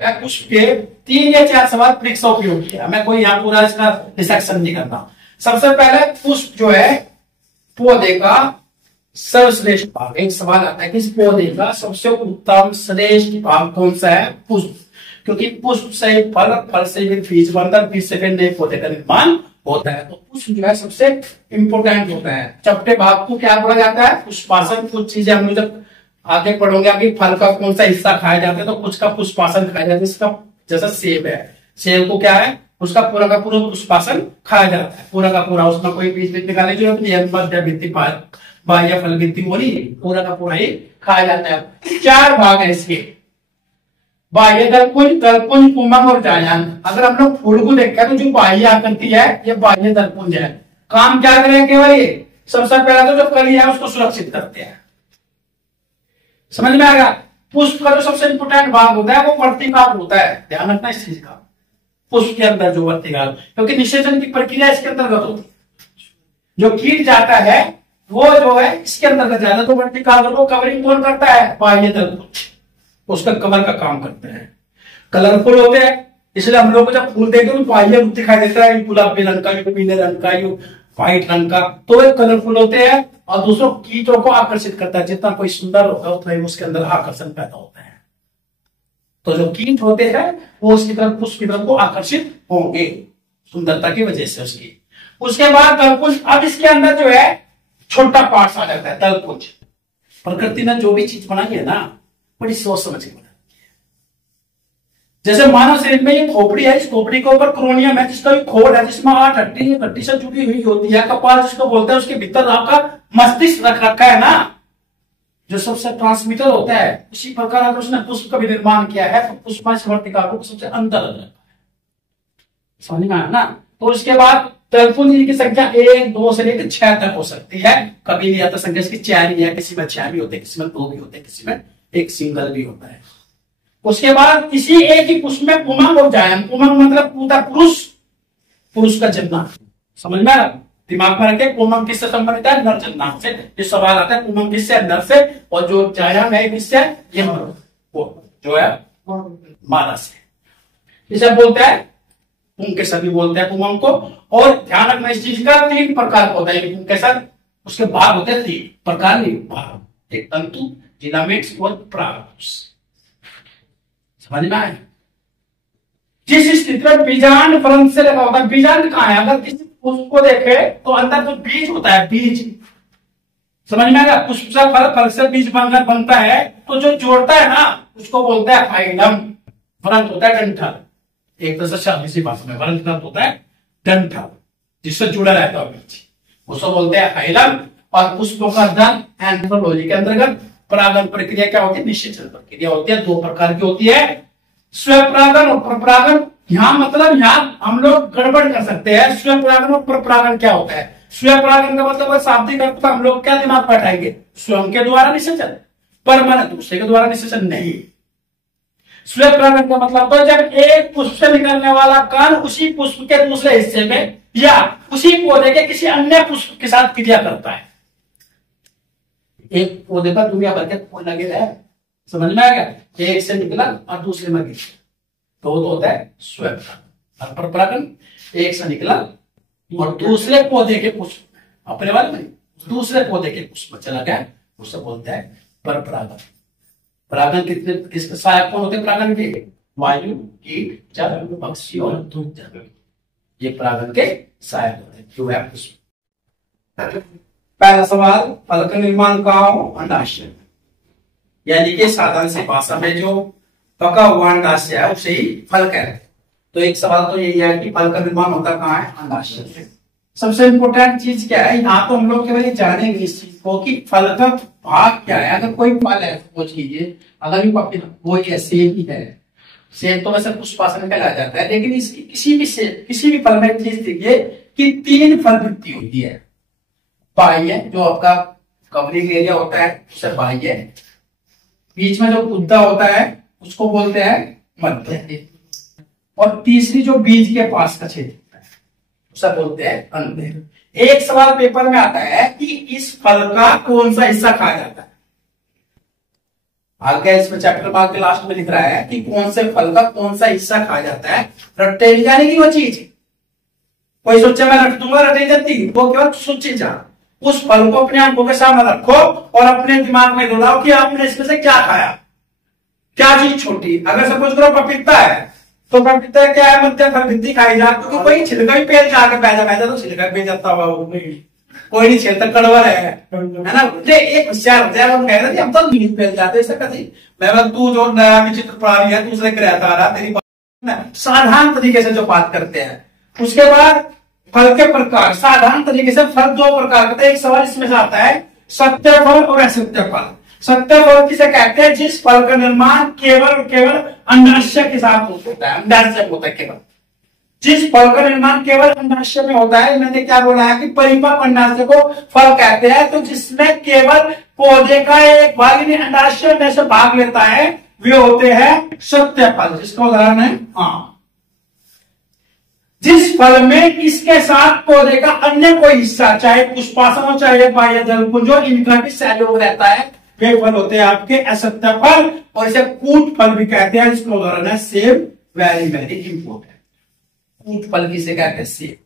पुष्प के 3 या 4 सवाल परीक्षा उपयोग किया। मैं कोई यहाँ पूरा इसका डिस्कशन नहीं करता। सबसे पहले पुष्प जो है पौधे का सर्वश्रेष्ठ भाग। एक सवाल आता है कि इस पौधे का सबसे उत्तम श्रेष्ठ भाग कौन सा है? पुष्प। क्योंकि पुष्प से फल, फल से फिर बीज बनता है, बीज से फिर नए पौधे का निर्माण होता है। तो पुष्प जो है सबसे इंपोर्टेंट होता है। चपटे भाग को क्या बोला जाता है? पुष्पासन। कुछ चीजें हम जब आगे पढ़ोगे कि फल का कौन सा हिस्सा खाया जाता है, तो कुछ का पुष्पासन खाया जाता है। इसका जैसा सेब है, सेब को क्या है, उसका पूरा का पूरा पुष्पासन खाया जाता है, पूरा का पूरा। उसमें कोई बीज बीज निकालने की जरूरत नहीं है, मध्य भित्ति बाह्य फल भित्ति बोली, पूरा का पूरा ही खाया जाता है। 4 भाग है इसके, बाह्य दर्पुंज, दर्पुंज, पुमंग और जायंत। अगर हम लोग फूल को देखते हैं तो जो बाह्य आकृति है ये बाह्य दर्पुंज है। काम क्या करें केवल ये, सबसे पहला तो जो कली है उसको सुरक्षित करते हैं। समझ में आएगा? पुष्प का जो सबसे इंपोर्टेंट भाग होता है वो वर्तिकाग्र होता है। ध्यान रखना इस चीज का। पुष्प के अंदर जो वर्तिकाग्र, क्योंकि निषेचन की प्रक्रिया इसके अंतर्गत होती है। जो कीट जाता है वो जो है इसके अंतर्गत जाता है। तो वर्तिकाग्र को कवरिंग कौन करता है? बाह्य दर्पुंज। उसका कवर का काम करते हैं। कलरफुल होते हैं, इसलिए हम लोग को जब फूल देखते हैं तो बाह्य रूप दिखाई देता है, गुलाबी रंग का, पीले रंग का, व्हाइट रंग का। तो वे कलरफुल होते हैं और दूसरों कीटों को आकर्षित करता है। जितना कोई सुंदर होगा उतना ही उसके अंदर आकर्षण पैदा होता है। तो जो कीट होते हैं वो उसकी तरफ, पुष्प की तरफ को आकर्षित होंगे सुंदरता की वजह से उसकी। उसके बाद दर्पुंज। अब इसके अंदर जो है छोटा पार्ट आ जाता है दर्पुंज। प्रकृति ने जो भी चीज बनाई है ना बड़ी सोच समझ के बनाई है। जैसे मानव शरीर में ये खोपड़ी है, इस खोपड़ी के ऊपर क्रोनियम है जिसका खोल है, जिसमें 8 हड्डी से जुड़ी हुई होती है। कपाल जिसको बोलते हैं, उसके भीतर आपका मस्तिष्क रख रखा है ना, जो सबसे ट्रांसमीटर होता है। इसी प्रकार अगर उसने पुष्प का भी निर्माण किया है तो पुष्प वर्तिकाग्र को सबसे अंदर रखा है। समझ में आया ना? तो इसके बाद दर्पुंज की संख्या 1, 2 से लेकर 6 तक हो सकती है। कभी नहीं आता संख्या इसकी 4 ही है, किसी में 6 भी होते हैं, किसी में 2 भी होते हैं, किसी में एक सिंगल भी होता है। उसके बाद इसी एक ही पुष्प में पुमंग और जायंत। पुमंग मतलब पूरा पुरुष, पुरुष का जन्ना। समझ में आया? दिमाग में रखे पुमंग किससे संबंधित है? नर जन्ना से। जो सवाल आता है पुमंग किससे? नर से। और जो जायंत है किससे? ये वो जो है मादा से। इसे बोलते हैं पुंग के सभी बोलते हैं पुमंग को। और ध्यान रखना इस चीज का 3 प्रकार होता है पुंग के साथ। उसके भाग होते हैं 3 प्रकार नहीं भाग, एक तंतु, फिलामेंट्स और परागकोश। समझ में आए? जिस स्थिति में बीजांड फलन से लगा होता है, बीजांड कहां है? अगर किसी पुष्प को देखे तो अंदर जो बीज होता है, बीज। समझ में आएगा? पुष्प से फल, फल से बीज बनता है। तो जो जोड़ता है ना उसको बोलते हैं फाइलम। वरंत होता है डंठल। एक तरह से शादी भाषा में वरंत होता है डंठल, जिससे जुड़ा रहता है बीज, उसको बोलते हैं फाइलम। और पुष्पों का अध्ययन एंथ्रोपोलॉजी के अंतर्गत परागण प्रक्रिया क्या होती है? निषेचन प्रक्रिया होती है। 2 प्रकार की होती है, स्वपरागण और परपरागण। यहां मतलब यहां हम लोग गड़बड़ कर सकते हैं। स्वपरागण और परपरागण क्या होता है? स्वपरागण का मतलब शाब्दिक अर्थ पर हम लोग क्या दिमाग बैठाएंगे? स्वयं के द्वारा निषेचन। पर माने दूसरे के द्वारा निषेचन नहीं। स्वपरागण का मतलब तो जब एक पुष्प से निकलने वाला कण उसी पुष्प के दूसरे हिस्से में या उसी पौधे के किसी अन्य पुष्प के साथ क्रिया करता है। एक पौधे पर दुनिया भर के फूल लगे रहे, समझ में आ गया? एक से निकला और दूसरे में गिर, तो होता है स्वपरागण। और परपरागण एक से निकला और दूसरे पौधे के पुष्प, अपने वाले में दूसरे पौधे के पुष्प में चला गया, उसे बोलते हैं परपरागण। परागण कितने किसके सहायक कौन होते हैं? परागण के वायु, कीट, जल, पक्षी और दूध, ये परागण के सहायक होते हैं। जो है पुष्प। पहला सवाल, फल का निर्माण कहाँ हो? अंडाशय। यानी कि साधारण सी भाषा में जो पका हुआ अंडाशय है उसे ही फल कहते हैं। तो एक सवाल तो यही है कि फल का निर्माण होता कहाँ है? अंडाशय से। सबसे इंपोर्टेंट चीज क्या है? यहाँ तो हम लोग केवल जानेंगे इस चीज को कि फल का भाग क्या है। अगर कोई फल है, सोच कीजिए, अगर वो सेब ही है, सेब तो वैसे पुष्पासन कहलाया जाता है, लेकिन इसकी किसी भी फल में चीज देखिए कि 3 फल वृत्ति होती है। बाह्य जो आपका कवरिंग एरिया होता है उसे बाह्य, बीच में जो गुद्दा होता है उसको बोलते हैं मध्य, और तीसरी जो बीज के पास का क्षेत्र होता है उसे बोलते हैं अंदर। एक सवाल पेपर में आता है कि इस फल का कौन सा हिस्सा खाया जाता है? आगे इसमें चैप्टर भाग के लास्ट में लिख रहा है कि कौन से फल का कौन सा हिस्सा खाया जाता है। रट्टे यानी कि वो चीज कोई सोचे मैं रट दूंगा, रट नहीं जाती, वो केवल सोची जा। उस फल को अपने आंखों के सामने रखो और अपने दिमाग में दोहराओ कि आपने इसमें से क्या खाया, क्या चीज छोटी। अगर सपोज करो पपीता है तो पपीता क्या है, मध्य खरबिंदी खाई जा, क्योंकि कोई छिलका भी पेड़ जाकर बैजा तो छिलका पेड़ जाता हुआ कोई नहीं छेलता, कड़वर है ना। एक होशियार होता है, वो कह रहे थे हम तो नहीं पेड़ जाते ऐसा कभी। मैं तू जो नया विचित्र प्राणी है दूसरे ग्रह तारा तेरी साधारण तरीके से जो बात करते हैं। उसके बाद फल के प्रकार, साधारण तरीके से फल दो प्रकार का। एक सवाल इसमें से आता है सत्य फल और असत्य फल। सत्य फल किसे कहते हैं, जिस फल का निर्माण केवल अंडाशय के साथ होता है, अंडाशय होता है केवल। जिस फल का निर्माण केवल अंडाशय में होता है, मैंने क्या बोला है कि परिपक्व अंडाशय को फल कहते हैं। तो जिसमें केवल पौधे का एक भाग अंडाशय में से भाग लेता है वे होते हैं सत्य फल, जिसका उदाहरण है आम। जिस फल में इसके साथ पौधे का अन्य कोई हिस्सा, चाहे पुष्पासन हो चाहे बाह्य जलपुंज हो, इनका भी सहयोग रहता है, वे फल होते हैं आपके असत्य फल। और इसे कूट फल भी कहते हैं, जिसका उदाहरण है सेब। वेरी वेरी इंपोर्टेंट, कूट फल किसे कहते हैं, सेब।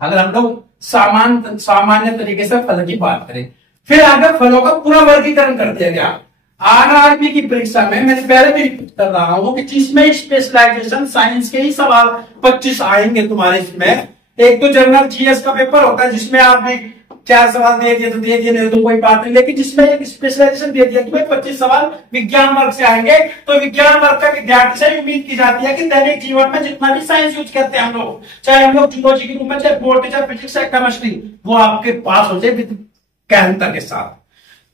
अगर हम लोग सामान्य तरीके से फल की बात करें, फिर आगे फलों का पूरा वर्गीकरण कर दिया गया। आरआरबी की परीक्षा में मैंने पहले भी रिपीट कर रहा हूं कि जिसमें स्पेशलाइजेशन साइंस के ही सवाल 25 आएंगे तुम्हारे इसमें। एक तो जनरल जीएस का पेपर होता है जिसमें आपने 4 सवाल दे दिए तो दे दिए, नहीं तो कोई बात नहीं। लेकिन जिसमें एक स्पेशलाइजेशन दे दिया कि भाई 25 सवाल विज्ञान वर्ग से आएंगे, तो विज्ञान वर्ग का विद्यार्थी से उम्मीद की जाती है कि दैनिक जीवन में जितना भी साइंस यूज करते हैं हम लोग, चाहे हम लोग जूलॉजी के रूप में, चाहे बॉटनी, चाहे फिजिक्स, चाहे केमिस्ट्री, वो आपके पास हो जाए गहनता के साथ।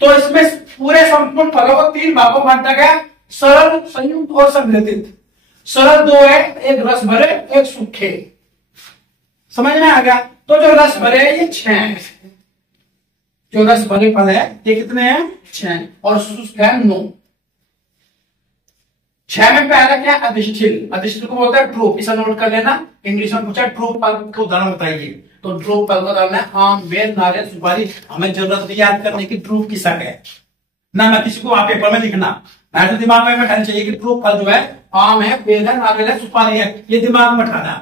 तो इसमें पूरे संपूर्ण फलों को 3 भागों में बांटा गया, सरल, संयुक्त और संग्रहित। सरल 2 है, एक रस भरे एक सूखे। समझ में आ गया। तो जो रस भरे ये 6 है, जो रस भरे फल है ये कितने हैं, 6, और शुष्क है 9। 6 में पहला क्या है, अधिष्ठिल। अधिष्ठिल को बोलते हैं ड्रूप, इसे नोट कर लेना। इंग्लिश में पूछा ड्रूप फल को उदाहरण बताइए, तो ड्रूप फल का उदाहरण है आम, बेर, नारियल, सुपारी। हमें जरूरत नहीं याद करने की ड्रूप किसका है ना, मैं किसी को वहां पेपर में लिखना, मैं तो दिमाग में बैठाना चाहिए कि ड्रूप फल जो है आम है, बेर है, नारियल है, सुपारी है, ये दिमाग में बैठाना।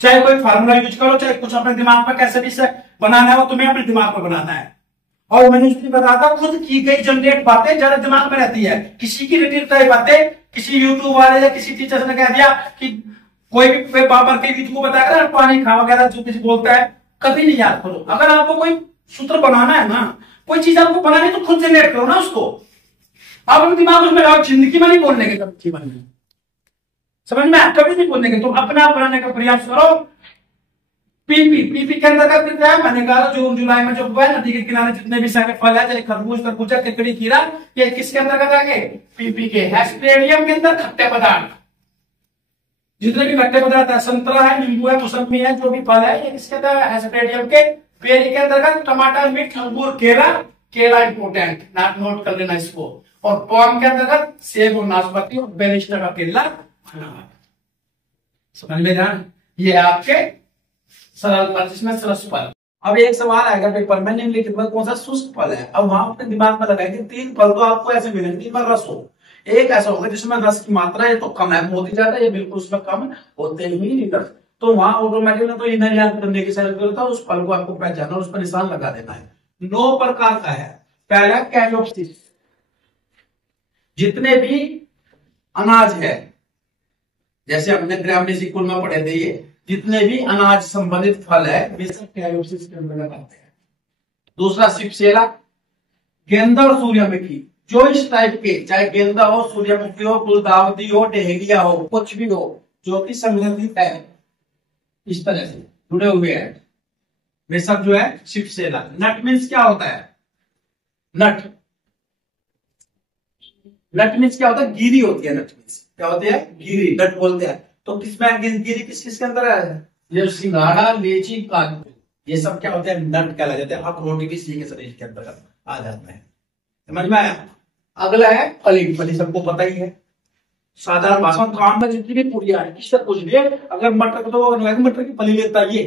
चाहे कोई फार्मूला यूज करो, चाहे कुछ अपने दिमाग में कैसे भी बनाना है, वो तुम्हें अपने दिमाग में बनाना है। और मैंने उसमें बताता खुद की गई जनरेट बातें ज्यादा दिमाग में रहती है। किसी की रिलेटेड कई बातें किसी यूट्यूब वाले या किसी टीचर ने कह दिया कि कोई भी बाबर के गीत को बताया पानी खा वगैरह जो किसी बोलता है, कभी नहीं याद करो। अगर आपको कोई सूत्र बनाना है ना, कोई चीज आपको बनानी है, तो खुद जनरेट करो ना उसको। आप अपने दिमाग उसमें लगाओ, जिंदगी में नहीं बोलने के, कभी जीवन में, समझ में कभी नहीं बोलने के, तो अपने आप बनाने का प्रयास करो। पीपी के अंदर क्या है, मैंने कहा जून जुलाई में जो हुआ है, नदी के किनारे जितने भी सारे फल है, चाहे खरबूज, तरबूजा, ककड़ी, खीरा, ये किसके अंदर आएंगे, पीपी के। हेस्पेरियम के अंदर खट्टे पदार्थ, जितने भी खट्टे पदार्थ है, संतरा है, नींबू है, मौसमी है, जो भी फल है, ये किसके अंदर है, हेस्पेरियम के। पेरी के अंदर टमाटर, मिर्च, अंगूर, केला। केला इंपोर्टेंट, नोट कर लेना इसको। और पॉम के अंतर्गत सेब और नाशपाती और बेरिस्टा का केला। समझ में ध्यान, ये आपके सरल फल, जिसमें सरस फल। अब एक सवाल आएगा पेपर में, निम्नलिखित में कौन सा शुष्क फल है। अब वहां अपने दिमाग में लगाएंगे 3 फल तो आपको ऐसे मिलेंगे, 3 बार रस हो। एक ऐसा होगा जिसमें रस की मात्रा है तो कम है, बहुत ही ज्यादा, ये बिल्कुल उसमें कम होते ही नहीं रस। तो वहां ऑटोमेटिकली तो इन्हें याद करने की जरूरत है, उस फल को आपको पहचाना, उस पर निशान लगा देना है। 9 प्रकार का है। पहला कैरियोप्सिस, जितने भी अनाज है, जैसे हमने ग्रामीण स्कूल में पढ़े थे, ये जितने भी अनाज संबंधित फल है वे सब कैरियोप्सिस के अंतर्गत आते हैं। दूसरा शिपसेला, गेंदा और सूर्यमुखी, जो इस टाइप के, चाहे गेंदा हो, सूर्यमुखी हो, गुलदावदी हो, डहेलिया हो, कुछ भी हो, जो कि संगठित है, इस तरह से जुड़े हुए हैं, वे सब जो है शिपसेला। नट मीन्स क्या होता है, नट, नट मीन्स क्या होता है, गिरी होती है। नट मीन्स क्या होती है, गिरी, नट बोलते हैं। तो किसमें गिरी किसके अंदर है, ये सिंघाड़ा, लीची, काजू, ये सब क्या होते हैं, नट कहलाए जाते हैं। अखरोट भी इसी के शरीर के अंतर्गत आ जाता है। समझ में आया। अगला है फली। फली सबको पता ही है, साधारण भाषा में काम में जितनी भी पूरियां है, किससे पूछ लिए, अगर मटर तो मटर की फली लेता है, ये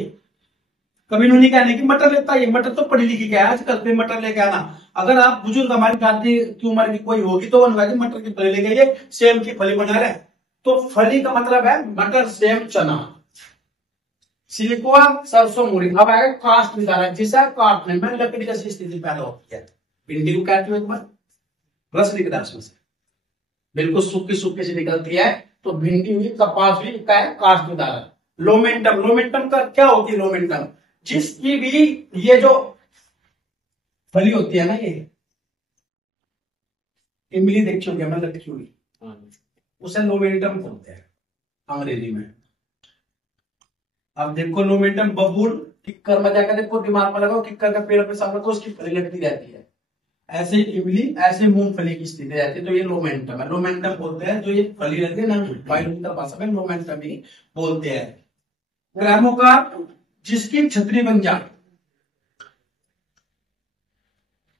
कभी उन्होंने कहने की मटर लेता है, मटर तो पढ़ी लिखी क्या है आजकल पे मटर लेके आना। अगर आप बुजुर्ग हमारी दादी की उम्र की कोई होगी तो उन्होंने मटर की फली लेके ये सेम की फली बना रहे। तो फली का मतलब है मटर, सेम, चना। सिलिकुआ सरसों मूली। अब आएगा कास्ट निकाला, जिसे काटने में लकड़ी जैसी स्थिति पैदा होती है। भिंडी को काटने में एक बार रस निकलता है उसमें से, बिल्कुल सूखी सूखी सी निकलती है। तो भिंडी हुई, कपास हुई, क्या है कास्ट निकाला। लोमेंटम, लोमेंटम का क्या होती है लोमेंटम, जिसकी भी ये जो फली होती है ना, ये इमली देखी होगी हमने रखी हुई, उसे लोमेंटम बोलते हैं अंग्रेजी में। अब देखो लोमेंटम बबूल, किक्कर में जाकर देखो, दिमाग में लगाओ, किक्कर का पेड़ पे सामने तो उसकी फली लगती रहती है। ऐसे इमली, ऐसे मूंगफली की स्थिति रहती है। तो ये लोमेंटम है, लोमेंटम बोलते हैं जो ये फली रहती है ना, बायोलॉजिकल भाषा में लोमेंटम ही बोलते हैं। क्रेमोकार्प, जिसकी छतरी बन जाए।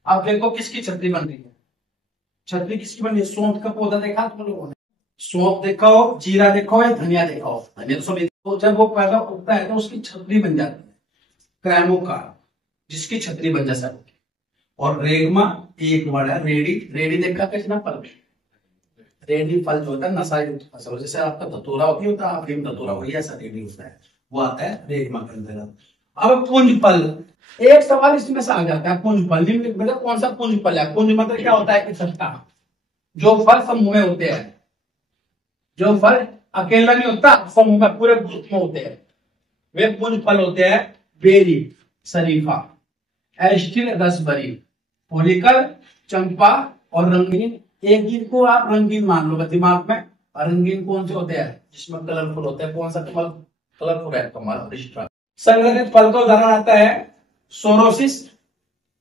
अब देखो किसकी छतरी बन रही है, छतरी किसकी बन रही है। सौंफ का पौधा देखा तुम लोगों ने, सौंफ देखा हो, जीरा देखा हो या धनिया देखा हो, धनिया तो जब वो पैदा उगता है तो उसकी छतरी बन जाती है, क्रेमोकार्प, जिसकी छतरी बन जाती है। और रेगमा एक वर्ड है, रेडी, रेडी देखा किसना फल, रेडी फल जो होता है नशा युक्त फसल, जैसे आपका धतूरा होता है, अफीम धतूरा वही ऐसा रेडी होता है, वो आता है रेगमा के अंदर। अब पुंज फल, एक सवाल इसमें से आ जाता है, पुंज फल बेटा कौन सा पुंज फल है। पुंज मतलब क्या होता है, इकट्ठा, जो फल समूह में होते हैं, जो फल अकेला नहीं होता, समूह में पूरे ग्रुप में होते हैं, वे पुंज फल होते हैं। बेरी, शरीफा, एस्टिल, रसबरी, होलिकर, चंपा और रंगीन। एक दिन को आप रंगीन मान लो दिमाग में। रंगीन कौन से होते हैं, जिसमें कलरफुल होते हैं, कौन सा फल कलरफुल है तुम्हारा। संग्रहित फल का उदाहरण आता है सोरोसिस,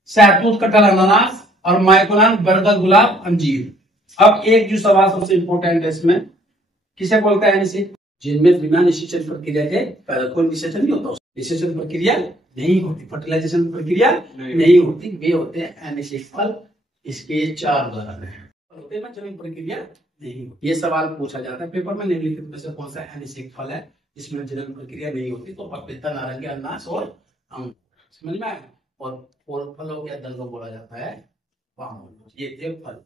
सहतूत, कटहल, अनानास और माइकोलान, बरगद, गुलाब, अंजीर। अब एक जो सवाल सबसे इंपॉर्टेंट है इसमें, किसे बोलते हैं निषेचन, जिनमें बिना निषेचन प्रक्रिया के पैदा कोई निषेचन नहीं होता, निषेचन प्रक्रिया नहीं होती, फर्टिलाइजेशन प्रक्रिया नहीं होती, वे होते हैं अनिषेक फल। इसके 4 उदाहरण हैं, जमीन प्रक्रिया नहीं होती। ये सवाल पूछा जाता है पेपर में, निम्नलिखित में से कौन सा अनिषेक फल है जिसमें जनन प्रक्रिया नहीं होती। तो पपीता, नारंगी, अनानास और अंगूर, समझ में आया। और फलों के दल को बोला जाता है, ये थे फल।